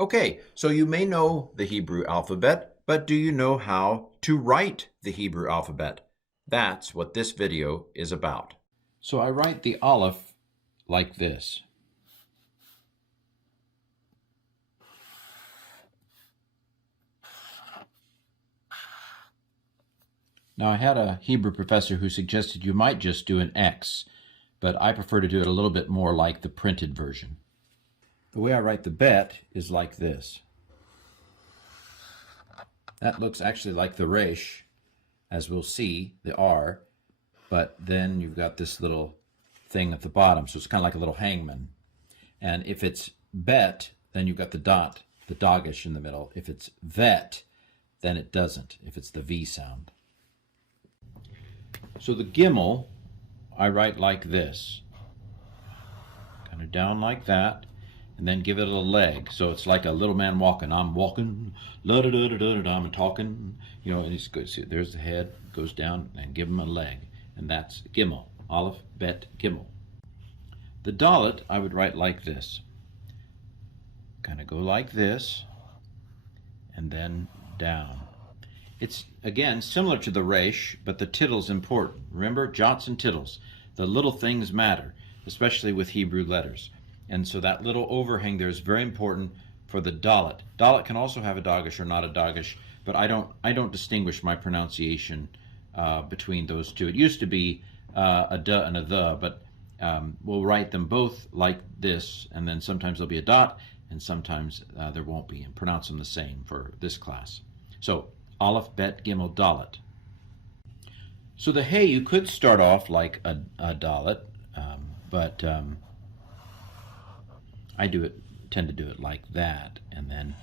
Okay, so you may know the Hebrew alphabet, but do you know how to write the Hebrew alphabet? That's what this video is about. So I write the Aleph like this. Now I had a Hebrew professor who suggested you might just do an X, but I prefer to do it a little bit more like the printed version. The way I write the bet is like this. That looks actually like the resh, as we'll see, the R, but then you've got this little thing at the bottom, so it's kind of like a little hangman. And if it's bet, then you've got the dot, the dogish in the middle. If it's vet, then it doesn't, if it's the V sound. So the gimel, I write like this, kind of down like that, and then give it a leg. So it's like a little man walking. I'm walking, I'm talking, and he's good. See, there's the head, goes down, and give him a leg. And that's gimel, Aleph, bet, gimel. The dalet, I would write like this. Kind of go like this, and then down. It's, again, similar to the resh, but the tittle's important. Remember, jots and tittles. The little things matter, especially with Hebrew letters. And so that little overhang there is very important for the dalet. Dalet can also have a dogish or not a dogish, but I don't distinguish my pronunciation between those two. It used to be a duh and a the, but we'll write them both like this, and then sometimes there'll be a dot, and sometimes there won't be, and pronounce them the same for this class. So Aleph, Bet, Gimel, Dalet. So the hey, you could start off like a dalet, but I tend to do it like that, and then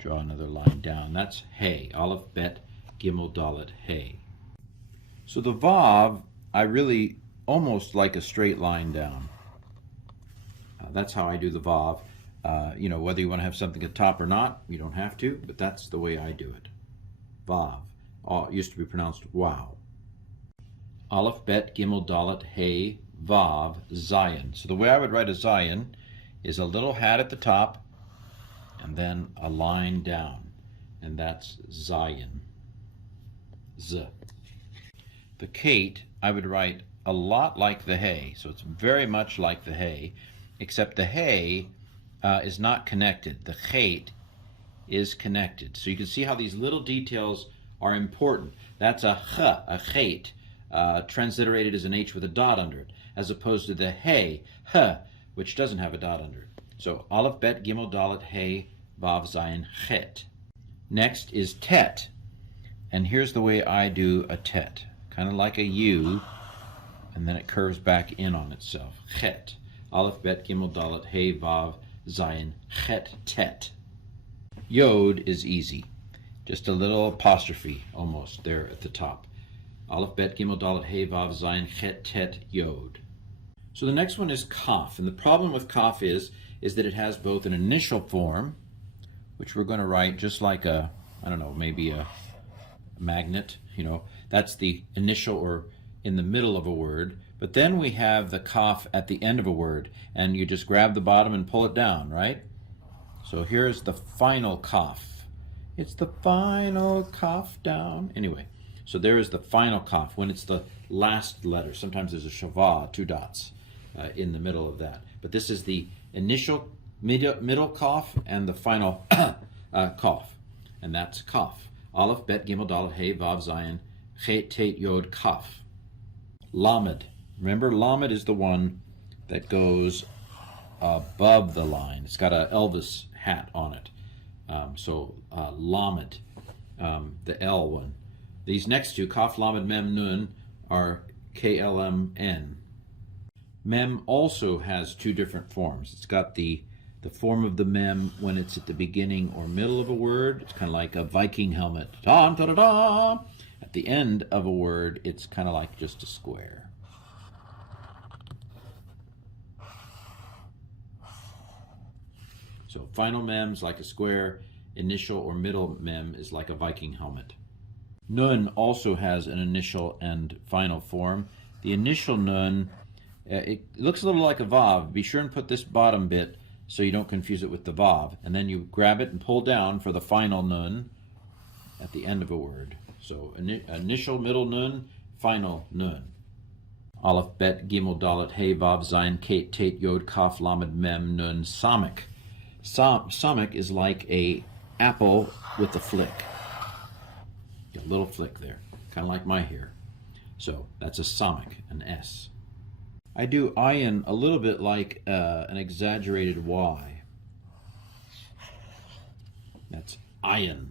draw another line down. That's hey, Aleph, Bet, Gimel, Dalet, hey. So the Vav, I really almost like a straight line down. That's how I do the Vav. Whether you want to have something at top or not, you don't have to, but that's the way I do it. Vav. It used to be pronounced wow. Aleph, Bet, Gimel, Dalet, Hey, Vav, Zayin. So the way I would write a Zayin is a little hat at the top and then a line down, and that's Zayin. Z. The Kate, I would write a lot like the Hey, so it's very much like the Hey, except the Hey is not connected. The Chait is connected. So you can see how these little details are important. That's a ch, a chait, transliterated as an H with a dot under it, as opposed to the hey, h, which doesn't have a dot under it. So Aleph, Bet, Gimel, Dalet, Hey, Vav, Zayin, Chet. Next is Tet. And here's the way I do a Tet. Kind of like a U, and then it curves back in on itself. Chet. Aleph, Bet, Gimel, Dalet, Hey, Vav, Zayin, Chet, Tet. Yod is easy. Just a little apostrophe almost there at the top. Aleph, Bet, Gimel, Dalet, Hey, Vav, Zayin, Chet, Tet, Yod. So the next one is Kaf. And the problem with Kaf is that it has both an initial form, which we're going to write just like maybe a magnet. That's the initial or in the middle of a word. But then we have the Kaf at the end of a word. And you just grab the bottom and pull it down, right? So here's the final Kaf. It's the final Kaf down. Anyway, so there is the final Kaf when it's the last letter. Sometimes there's a shavah, 2 dots in the middle of that. But this is the initial middle Kaf and the final Kaf. And that's Kaf. Aleph, Bet, Gimel, Dalet, Hey, Vav, Zayin, Chet, Tet, Yod, Kaf. Lamed. Remember, Lamed is the one that goes above the line. It's got a Elvis hat on it. Lamed, the L one. These next two, Kaf, Lamed, Mem, Nun, are KLMN. Mem also has 2 different forms. It's got the form of the mem when it's at the beginning or middle of a word. It's kind of like a Viking helmet. Da-da-da-da. At the end of a word, it's kind of like just a square. So final mem is like a square. Initial or middle mem is like a Viking helmet. Nun also has an initial and final form. The initial nun, it looks a little like a vav. Be sure and put this bottom bit so you don't confuse it with the vav. And then you grab it and pull down for the final nun at the end of a word. So initial, middle nun, final nun. Aleph, bet, gimel, dalet, hey, vav, zayin, ket, tet, yod, kaf, lamed, mem, nun, samek. Samek is like a apple with a flick. A little flick there, kind of like my hair. So that's a samek, an S. I do ayin a little bit like an exaggerated Y. That's ayin.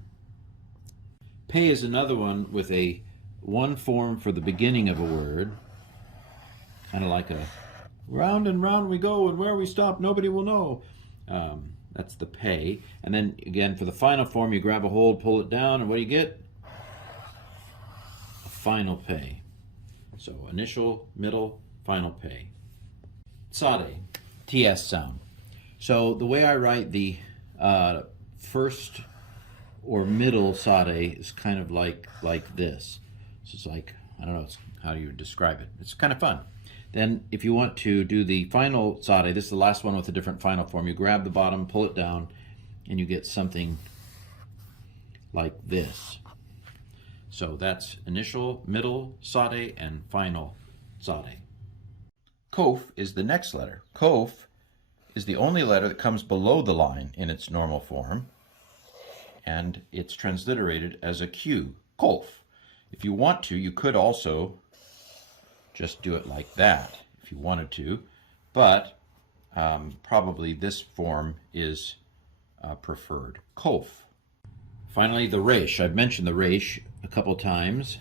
Pei is another one with a one form for the beginning of a word, kind of like a round and round we go, and where we stop nobody will know. That's the pei. And then again for the final form, you grab a hold, pull it down, and what do you get? A final pei. So initial, middle, final pei. Tzadeh, TS sound. So the way I write the first or middle tzadeh is kind of like this. So it's like, I don't know how you would describe it. It's kind of fun. Then if you want to do the final tzadeh, this is the last one with a different final form. You grab the bottom, pull it down, and you get something like this. So that's initial, middle tzadeh, and final tzadeh. Kof is the next letter. Kof is the only letter that comes below the line in its normal form, and it's transliterated as a Q, kof. If you want to, you could also just do it like that if you wanted to, but probably this form is preferred. Kof. Finally, the resh. I've mentioned the resh a couple times.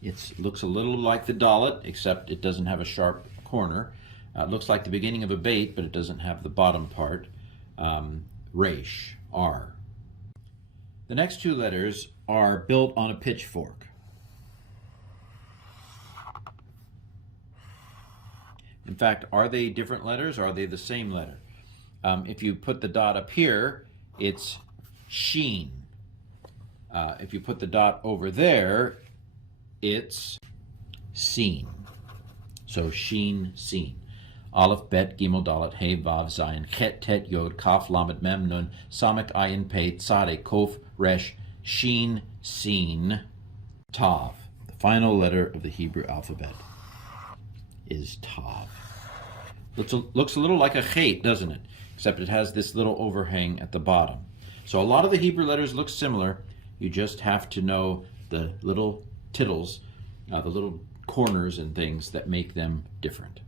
It looks a little like the dalet, except it doesn't have a sharp corner. It looks like the beginning of a bait, but it doesn't have the bottom part. Resh, R. The next two letters are built on a pitchfork. In fact, are they different letters or are they the same letter? If you put the dot up here, it's sheen. If you put the dot over there, it's seen. So sheen, seen. Aleph, bet, gimel, dalet, hey, vav, zayin, ket, tet, yod, kaf, lamed, mem, nun, samek, ayin, pei, tzadeh, kof, resh, sheen, seen, tav. The final letter of the Hebrew alphabet is tav. Looks a little like a chet, doesn't it? Except it has this little overhang at the bottom. So a lot of the Hebrew letters look similar. You just have to know the little tittles, the little corners and things that make them different.